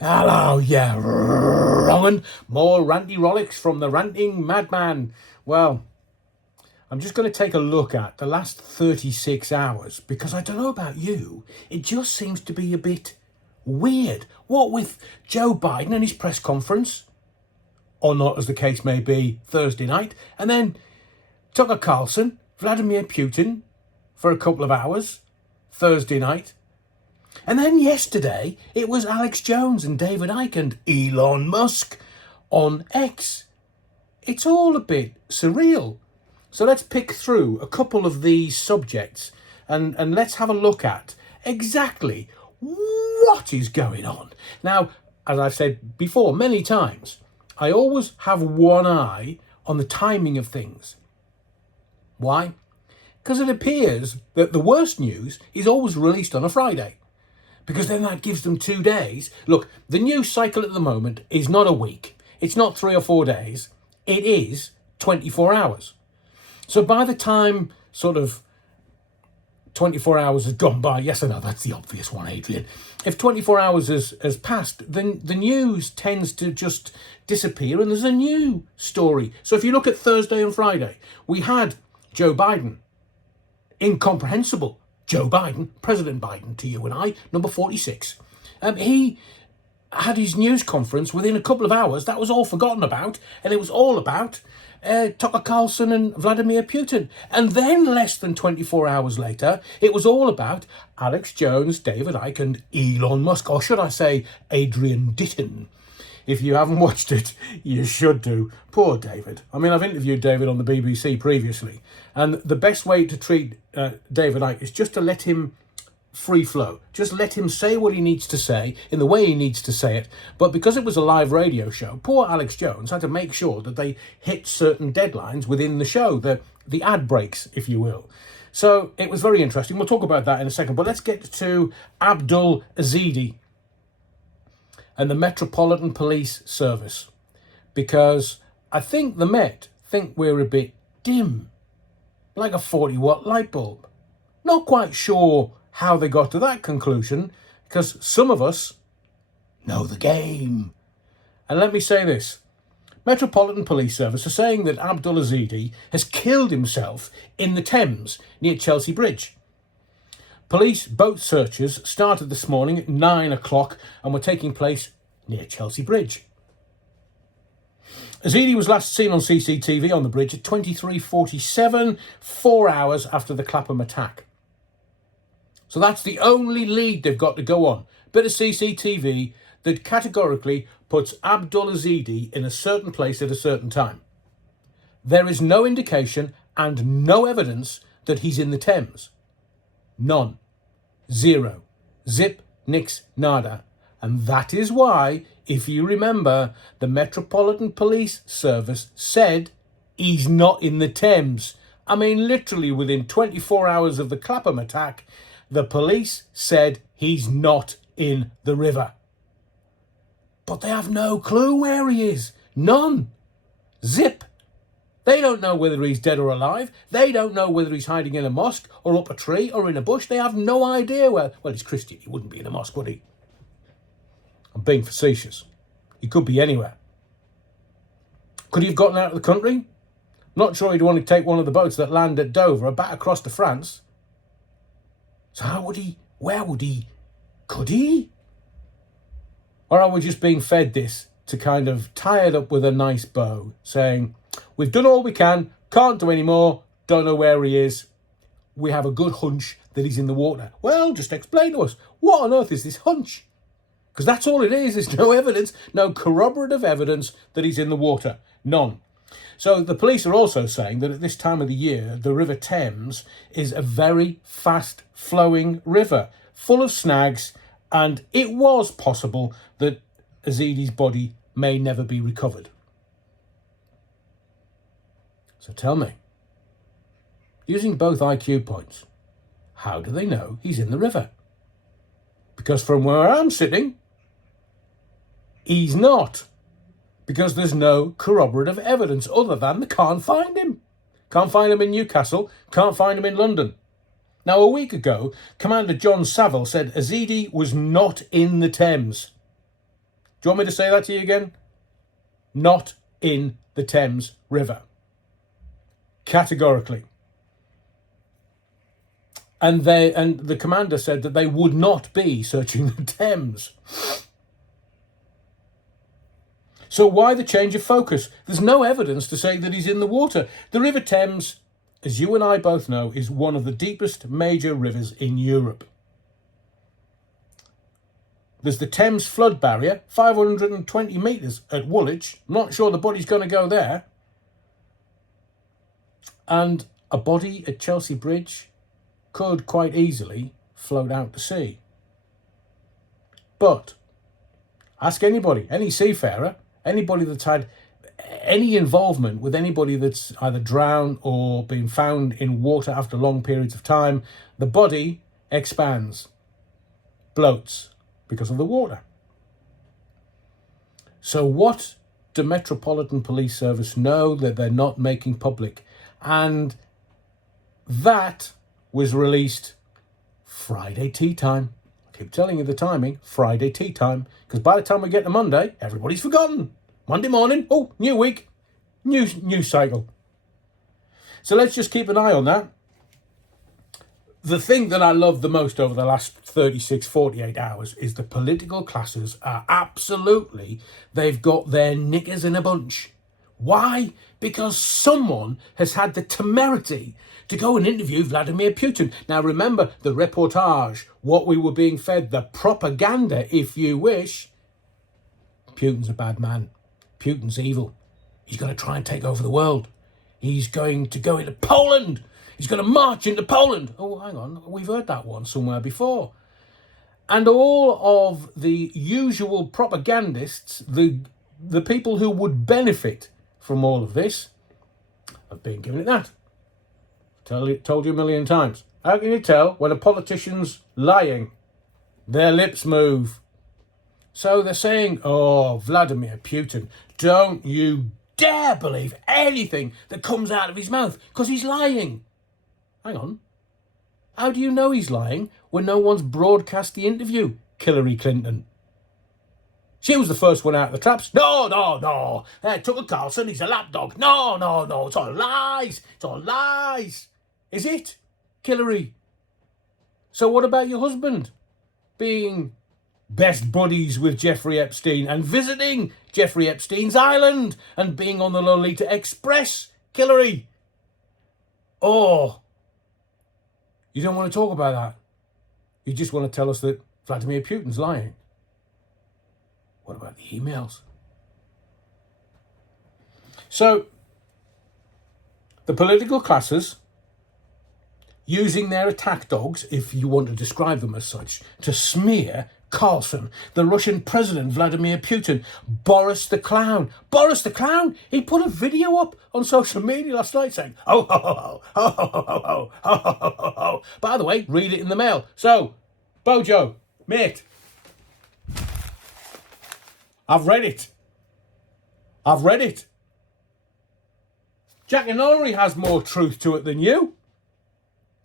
Hello, yeah, wrong 'un. More ranty rollicks from the ranting madman. Well, I'm just going to take a look at the last 36 hours because I don't know about you, it just seems to be a bit weird. What with Joe Biden and his press conference, or not as the case may be, Thursday night, and then Tucker Carlson, Vladimir Putin for a couple of hours, Thursday night. And then yesterday, it was Alex Jones and David Icke and Elon Musk on X. It's all a bit surreal. So let's pick through a couple of these subjects and let's have a look at exactly what is going on. Now, as I've said before many times, I always have one eye on the timing of things. Why? Because it appears that the worst news is always released on a Friday. Because then that gives them 2 days. Look, the news cycle at the moment is not a week. It's not 3 or 4 days. It is 24 hours. So by the time sort of 24 hours has gone by, yes, I know that's the obvious one, Adrian. If 24 hours has passed, then the news tends to just disappear and there's a new story. So if you look at Thursday and Friday, we had Joe Biden, incomprehensible Joe Biden, President Biden to you and I, number 46. He had his news conference within a couple of hours. That was all forgotten about. And it was all about Tucker Carlson and Vladimir Putin. And then less than 24 hours later, it was all about Alex Jones, David Icke and Elon Musk. Or should I say Adrian Ditton. If you haven't watched it, you should do. Poor David. I mean, I've interviewed David on the BBC previously. And the best way to treat David Icke is just to let him free flow. Just let him say what he needs to say in the way he needs to say it. But because it was a live radio show, poor Alex Jones had to make sure that they hit certain deadlines within the show, the ad breaks, if you will. So it was very interesting. We'll talk about that in a second. But let's get to Abdul Azidi and the Metropolitan Police Service, because I think the Met think we're a bit dim, like a 40-watt light bulb. Not quite sure how they got to that conclusion, because some of us know the game. And let me say this. Metropolitan Police Service are saying that Abdul Azidi has killed himself in the Thames near Chelsea Bridge. Police boat searches started this morning at 9 o'clock and were taking place near Chelsea Bridge. Azidi was last seen on CCTV on the bridge at 23:47, 4 hours after the Clapham attack. So that's the only lead they've got to go on. Bit of CCTV that categorically puts Abdul Azidi in a certain place at a certain time. There is no indication and no evidence that he's in the Thames. None. Zero. Zip, nix, nada. And that is why, if you remember, the Metropolitan Police Service said he's not in the Thames. I mean, literally within 24 hours of the Clapham attack, the police said he's not in the river. But they have no clue where he is. None. Zip. They don't know whether he's dead or alive. They don't know whether he's hiding in a mosque or up a tree or in a bush. They have no idea where. Well, he's Christian. He wouldn't be in a mosque, would he? I'm being facetious. He could be anywhere. Could he have gotten out of the country? Not sure he'd want to take one of the boats that land at Dover back across to France. So how would he? Where would he? Could he? Or are we just being fed this to kind of tie it up with a nice bow, saying, we've done all we can, can't do any more, don't know where he is. We have a good hunch that he's in the water. Well, just explain to us, what on earth is this hunch? Because that's all it is. There's no evidence, no corroborative evidence that he's in the water. None. So the police are also saying that at this time of the year, the River Thames is a very fast-flowing river, full of snags, and it was possible that Azidi's body may never be recovered. So tell me, using both IQ points, how do they know he's in the river? Because from where I'm sitting, he's not. Because there's no corroborative evidence other than they can't find him. Can't find him in Newcastle, can't find him in London. Now, a week ago, Commander John Saville said Azidi was not in the Thames. Do you want me to say that to you again? Not in the Thames River. Categorically. And the commander said that they would not be searching the Thames. So why the change of focus? There's no evidence to say that he's in the water. The River Thames, as you and I both know, is one of the deepest major rivers in Europe. There's the Thames flood barrier, 520 metres at Woolwich. Not sure the body's going to go there. And a body at Chelsea Bridge could quite easily float out to sea. But ask anybody, any seafarer, anybody that's had any involvement with anybody that's either drowned or been found in water after long periods of time, the body expands, bloats because of the water. So what do Metropolitan Police Service know that they're not making public? And that was released Friday tea time. I keep telling you the timing, Friday tea time, because by the time we get to Monday, everybody's forgotten. Monday morning, oh, new week, new cycle. So let's just keep an eye on that. The thing that I love the most over the last 36, 48 hours is the political classes are absolutely, they've got their knickers in a bunch. Why? Because someone has had the temerity to go and interview Vladimir Putin. Now remember the reportage, what we were being fed, the propaganda, if you wish. Putin's a bad man. Putin's evil. He's going to try and take over the world. He's going to go into Poland. He's going to march into Poland. Oh, hang on. We've heard that one somewhere before. And all of the usual propagandists, the people who would benefit from all of this, have been given it that. Told you a million times. How can you tell when a politician's lying? Their lips move. So they're saying, oh, Vladimir Putin, don't you dare believe anything that comes out of his mouth, because he's lying. Hang on. How do you know he's lying when no one's broadcast the interview? Hillary Clinton. She was the first one out of the traps. No. Tucker Carlson, he's a lapdog. No. It's all lies. It's all lies. Is it, Hillary? So what about your husband being best buddies with Jeffrey Epstein and visiting Jeffrey Epstein's island and being on the Lolita Express, Hillary? Oh, you don't want to talk about that. You just want to tell us that Vladimir Putin's lying. What about the emails? So, the political classes, using their attack dogs, if you want to describe them as such, to smear Carlson, the Russian president, Vladimir Putin, Boris the Clown. Boris the Clown, he put a video up on social media last night saying, ho, ho, ho, ho, ho, ho, ho, ho, ho, ho, ho, ho. By the way, read it in the mail. So, Bojo, mate, I've read it. Jack and Norrie has more truth to it than you.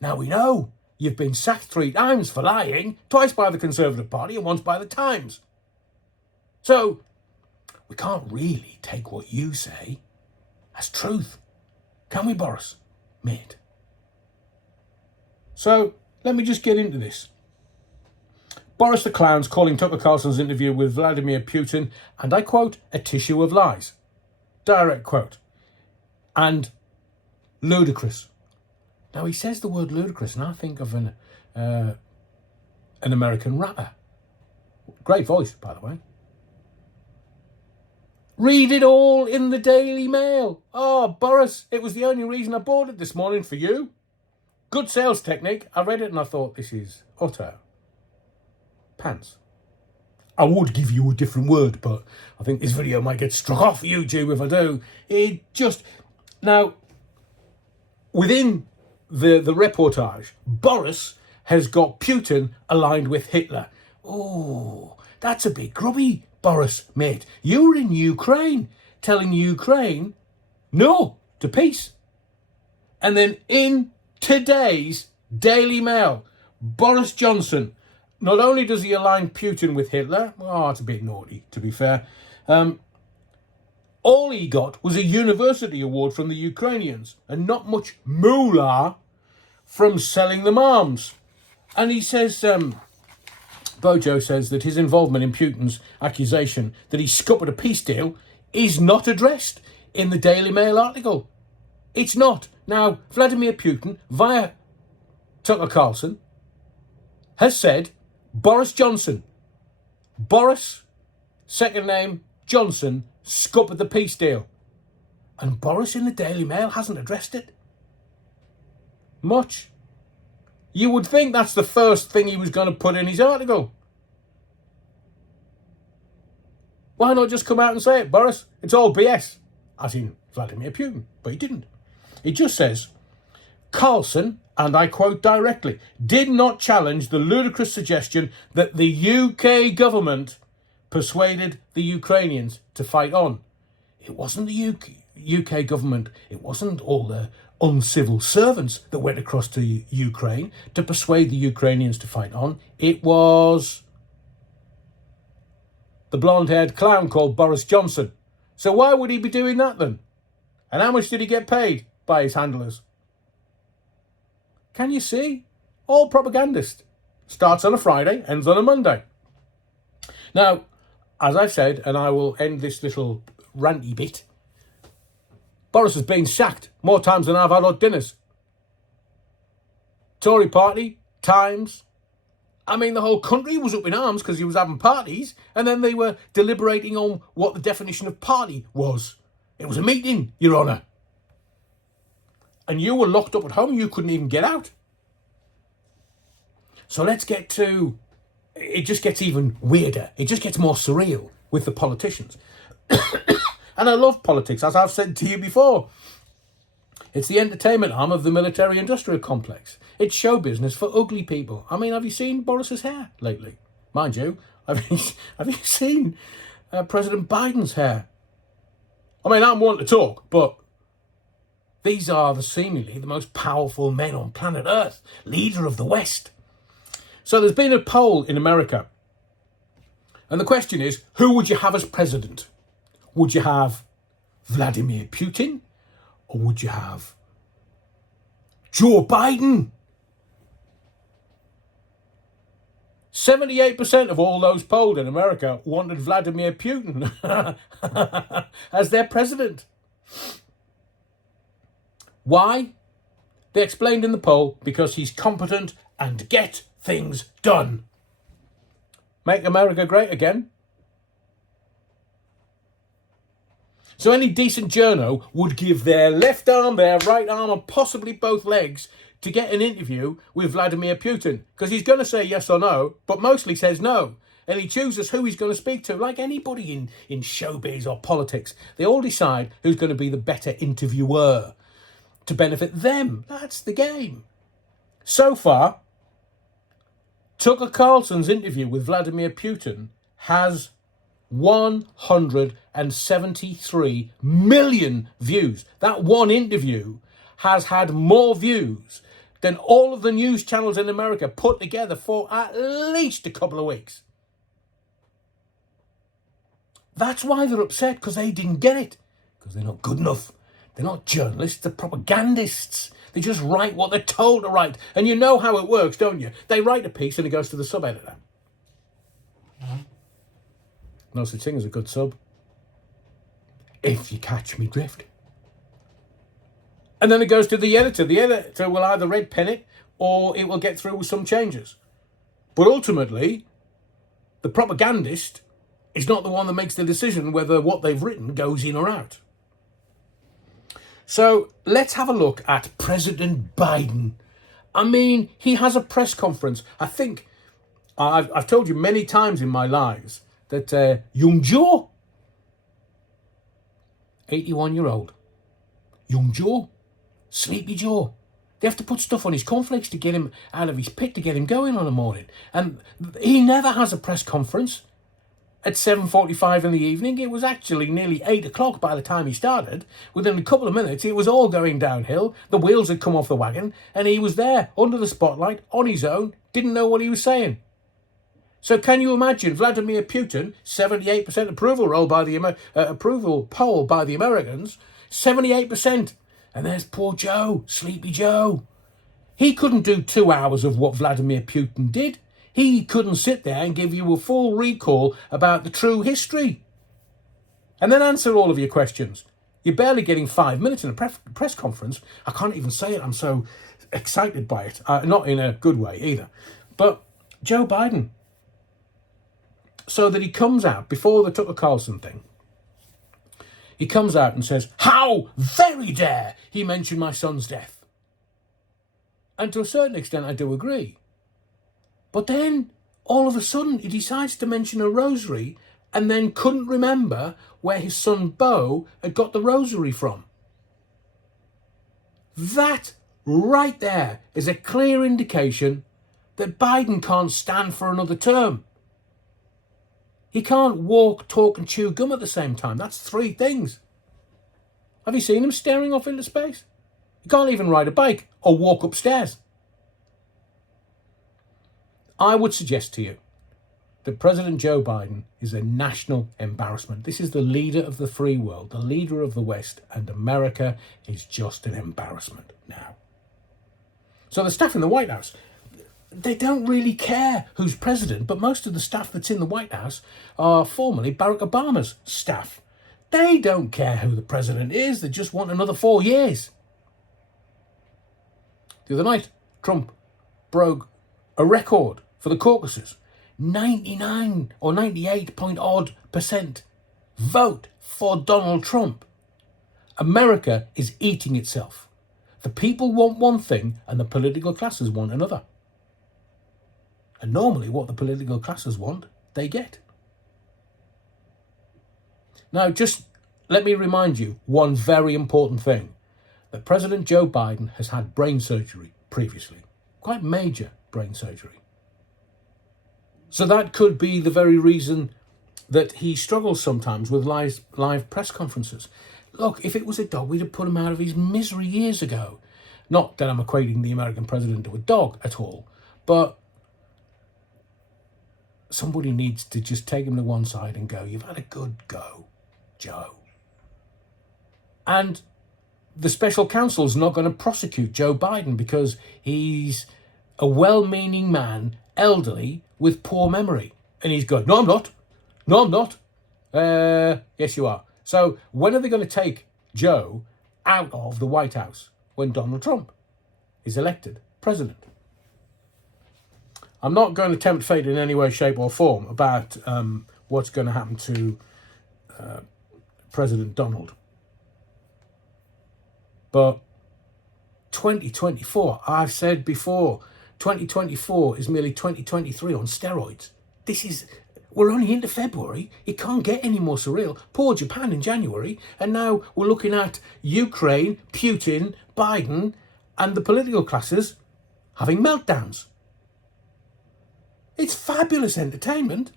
Now we know you've been sacked 3 times for lying, twice by the Conservative Party and once by the Times. So, we can't really take what you say as truth. Can we, Boris? Mate. So, let me just get into this. Boris the Clown's calling Tucker Carlson's interview with Vladimir Putin, and I quote, a tissue of lies. Direct quote. And ludicrous. Now, he says the word ludicrous, and I think of an American rapper. Great voice, by the way. Read it all in the Daily Mail. Oh, Boris, it was the only reason I bought it this morning for you. Good sales technique. I read it and I thought, this is utter pants. I would give you a different word, but I think this video might get struck off YouTube if I do. It just... Now, within the reportage, Boris has got Putin aligned with Hitler. Oh, that's a bit grubby, Boris, mate. You were in Ukraine, telling Ukraine no to peace. And then in today's Daily Mail, Boris Johnson, not only does he align Putin with Hitler, oh, it's a bit naughty, to be fair, all he got was a university award from the Ukrainians and not much moolah from selling them arms. And he says, Bojo says that his involvement in Putin's accusation that he scuppered a peace deal is not addressed in the Daily Mail article. It's not. Now, Vladimir Putin, via Tucker Carlson, has said Boris Johnson, Boris, second name, Johnson, scuppered the peace deal. And Boris in the Daily Mail hasn't addressed it. Much. You would think that's the first thing he was going to put in his article. Why not just come out and say it, Boris? It's all BS. As in Vladimir Putin. But he didn't. He just says, Carlson, and I quote directly, did not challenge the ludicrous suggestion that the UK government persuaded the Ukrainians to fight on. It wasn't the UK government. It wasn't all the uncivil servants that went across to Ukraine to persuade the Ukrainians to fight on. It was the blonde-haired clown called Boris Johnson. So why would he be doing that then? And how much did he get paid by his handlers? Can you see? All propagandist. Starts on a Friday, ends on a Monday. Now, as I've said, and I will end this little ranty bit, Boris has been sacked more times than I've had odd dinners. Tory party, Times. I mean, the whole country was up in arms because he was having parties, and then they were deliberating on what the definition of party was. It was a meeting, Your Honour. And you were locked up at home, you couldn't even get out. So let's get to... It just gets even weirder. It just gets more surreal with the politicians. And I love politics, as I've said to you before. It's the entertainment arm of the military-industrial complex. It's show business for ugly people. I mean, have you seen Boris's hair lately? Mind you, have you seen President Biden's hair? I mean, I'm one to talk, but these are seemingly the most powerful men on planet Earth, leader of the West. So there's been a poll in America. And the question is, who would you have as president? Would you have Vladimir Putin? Or would you have Joe Biden? 78% of all those polled in America wanted Vladimir Putin as their president. Why? They explained in the poll, because he's competent and get things done. Make America great again. So any decent journo would give their left arm, their right arm, and possibly both legs to get an interview with Vladimir Putin. Because he's going to say yes or no, but mostly says no. And he chooses who he's going to speak to, like anybody in showbiz or politics. They all decide who's going to be the better interviewer to benefit them. That's the game. So far, Tucker Carlson's interview with Vladimir Putin has 173 million views. That one interview has had more views than all of the news channels in America put together for at least a couple of weeks. That's why they're upset, because they didn't get it. Because they're not good enough. They're not journalists, they're propagandists. They just write what they're told to write. And you know how it works, don't you? They write a piece and it goes to the sub-editor. No such thing as a good sub. If you catch me drift. And then it goes to the editor. The editor will either red pen it or it will get through with some changes. But ultimately, the propagandist is not the one that makes the decision whether what they've written goes in or out. So let's have a look at President Biden. I mean, he has a press conference. I think I've told you many times in my lives that young Joe, 81-year-old, young Joe, Sleepy Joe, they have to put stuff on his cornflakes to get him out of his pit, to get him going on a morning. And he never has a press conference at 7:45 in the evening. It was actually nearly 8 o'clock by the time he started. Within a couple of minutes, it was all going downhill. The wheels had come off the wagon, and he was there under the spotlight on his own, didn't know what he was saying. So can you imagine Vladimir Putin, 78% approval approval poll by the Americans, 78%. And there's poor Joe, Sleepy Joe. He couldn't do 2 hours of what Vladimir Putin did. He couldn't sit there and give you a full recall about the true history and then answer all of your questions. You're barely getting 5 minutes in a press conference. I can't even say it. I'm so excited by it. Not in a good way either. But Joe Biden, so that he comes out before the Tucker Carlson thing, he comes out and says, how very dare he mention my son's death. And to a certain extent, I do agree. But then, all of a sudden, he decides to mention a rosary and then couldn't remember where his son Beau had got the rosary from. That right there is a clear indication that Biden can't stand for another term. He can't walk, talk and chew gum at the same time. That's 3 things. Have you seen him staring off into space? He can't even ride a bike or walk upstairs. I would suggest to you that President Joe Biden is a national embarrassment. This is the leader of the free world, the leader of the West, and America is just an embarrassment now. So the staff in the White House, they don't really care who's president, but most of the staff that's in the White House are formerly Barack Obama's staff. They don't care who the president is, they just want another 4 years. The other night, Trump broke a record for the caucuses. 99 or 98 point odd % vote for Donald Trump. America is eating itself. The people want one thing and the political classes want another. And normally what the political classes want, they get. Now, just let me remind you one very important thing. That President Joe Biden has had brain surgery previously. Quite major brain surgery. So that could be the very reason that he struggles sometimes with live press conferences. Look, if it was a dog, we'd have put him out of his misery years ago. Not that I'm equating the American president to a dog at all, but somebody needs to just take him to one side and go, you've had a good go, Joe. And the special counsel's not going to prosecute Joe Biden because he's a well-meaning man, elderly, with poor memory. And he's going, no, I'm not. No, I'm not. Yes, you are. So when are they going to take Joe out of the White House? When Donald Trump is elected president. I'm not going to tempt fate in any way, shape or form about what's going to happen to President Donald. But 2024, I've said before, 2024 is merely 2023 on steroids. We're only into February. It can't get any more surreal. Poor Japan in January. And now we're looking at Ukraine, Putin, Biden, and the political classes having meltdowns. It's fabulous entertainment.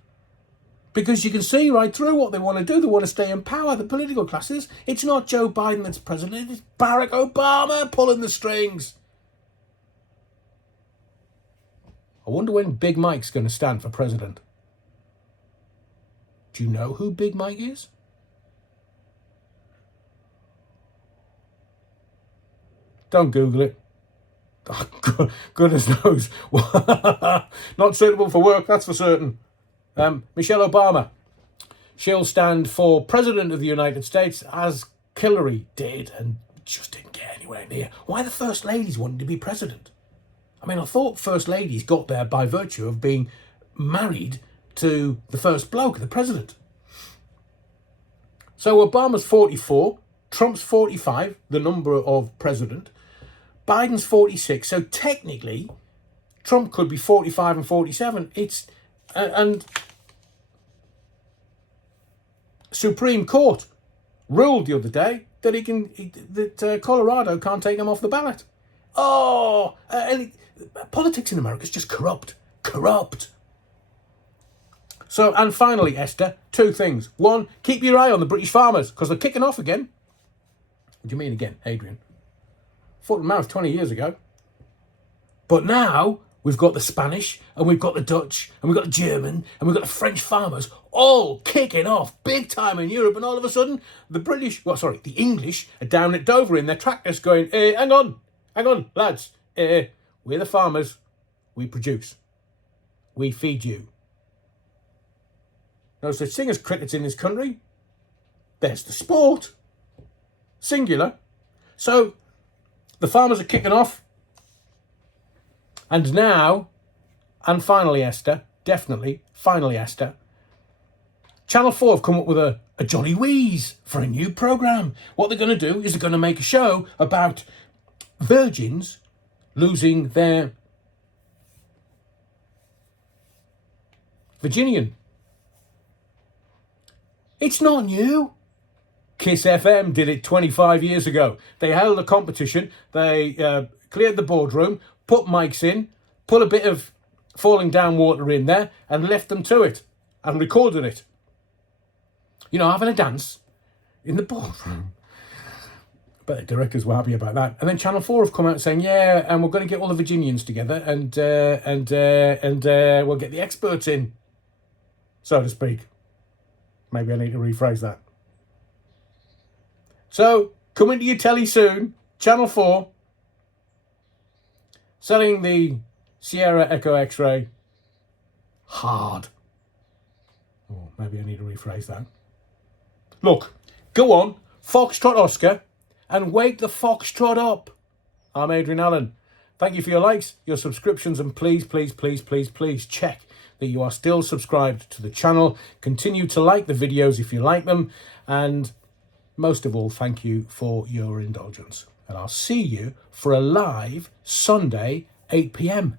Because you can see right through what they want to do. They want to stay in power, the political classes. It's not Joe Biden that's president. It's Barack Obama pulling the strings. I wonder when Big Mike's going to stand for president. Do you know who Big Mike is? Don't Google it. Oh, goodness knows. Not suitable for work, that's for certain. Michelle Obama. She'll stand for President of the United States as Hillary did and just didn't get anywhere near. Why the First Ladies wanted to be president? I mean, I thought First Ladies got there by virtue of being married to the first bloke, the president. So Obama's 44, Trump's 45, the number of president. Biden's 46. So technically, Trump could be 45 and 47. And Supreme Court ruled the other day that Colorado can't take him off the ballot. Politics in America is just corrupt. So, and finally, Esther, 2 things. 1, keep your eye on the British farmers because they're kicking off again. What do you mean again, Adrian? Foot and mouth 20 years ago. But now We've got the Spanish, and we've got the Dutch, and we've got the German, and we've got the French farmers all kicking off big time in Europe. And all of a sudden, the English are down at Dover in their tractors going, hang on, lads. We're the farmers. We produce. We feed you. No such thing as cricket in this country. There's the sport. Singular. So, the farmers are kicking off. And now, and finally, Esther, Channel 4 have come up with a jolly wheeze for a new programme. What they're going to do is they're going to make a show about virgins losing their Virginian. It's not new. Kiss FM did it 25 years ago. They held a competition. They cleared the boardroom, put mics in, put a bit of falling down water in there and left them to it and recorded it. You know, having a dance in the boardroom. But the directors were happy about that. And then Channel 4 have come out saying, yeah, and we're going to get all the Virginians together and we'll get the experts in, so to speak. Maybe I need to rephrase that. So, coming to your telly soon, Channel 4, selling the Sierra Echo X-Ray hard. Oh, maybe I need to rephrase that. Look, go on, Foxtrot Oscar, and wake the Foxtrot up. I'm Adrian Allen. Thank you for your likes, your subscriptions, and please check that you are still subscribed to the channel. Continue to like the videos if you like them, and most of all, thank you for your indulgence. And I'll see you for a live Sunday 8 p.m.